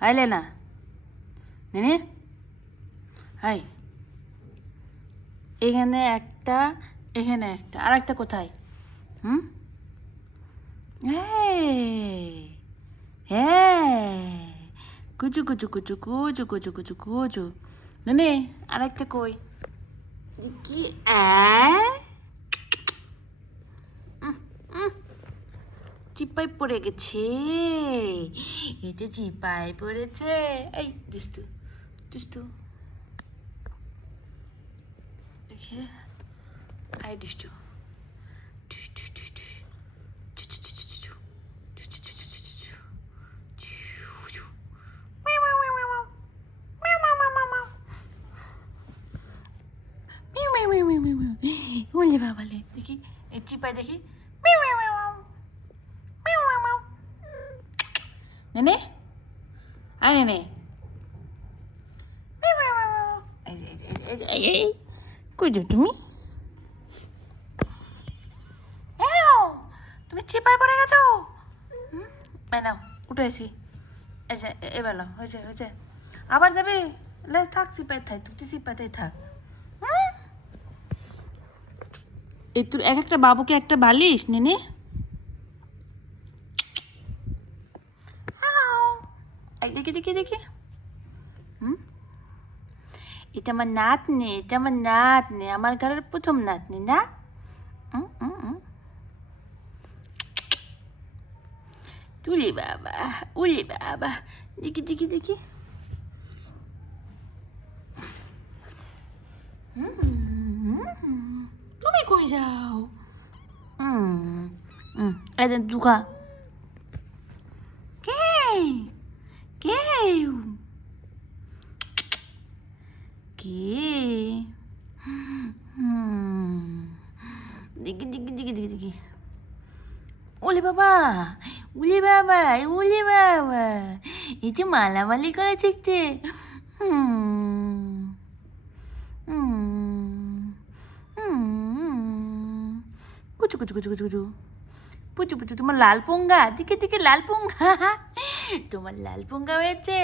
High লেনা নেনে high, এখানে একটা, এখানে একটা, আর একটা কোথায়? হুম, হ্যাঁ, কুচু কুচু কুচু কুচু কুচু কুচু কুচু। নেনে আর একটা কই? যে কি চিপাই পড়ে গেছে, এতে চিপাই পড়েছে। এই দুস্তু দুস্তু দেখে, আই দুষ্টু বললে বাবালে দেখি, এই চিপাই দেখি। নেনে আয় নেনে, কই যাও তুমি? তুমি চিপাই পড়ে গেছো। নাও উঠে এসি, এসে এবার নাও, হয়েছে হয়েছে। আবার যাবে? লে থাক, চিপাই থাক, তুই চিপাতেই থাক। এই তোর এক একটা বাবুকে একটা বালিশ নেনে। এই দেখি দেখি দেখি, এটা আমার নাতনি, এটা আমার নাতনি, আমার ঘরের প্রথম নাতনি না? তুলি বাবা, উলি বাবা, দেখি দেখি দেখি। তুমি কই যাও? এই যে দুখা কে কে কে, দেখি দেখি দেখি দেখি দেখি। ওলে বাবা, উলি বাবা, উলি বাবা, এই যে মালামালি করা শিখছে। কুচু কুচু কুচু কুচু কুচু পুচু পুচু, তোমার লাল পোঙ্গা, দিকে দিকে লাল পোঙ্গা, তোমার লাল পোঙ্গা হয়েছে।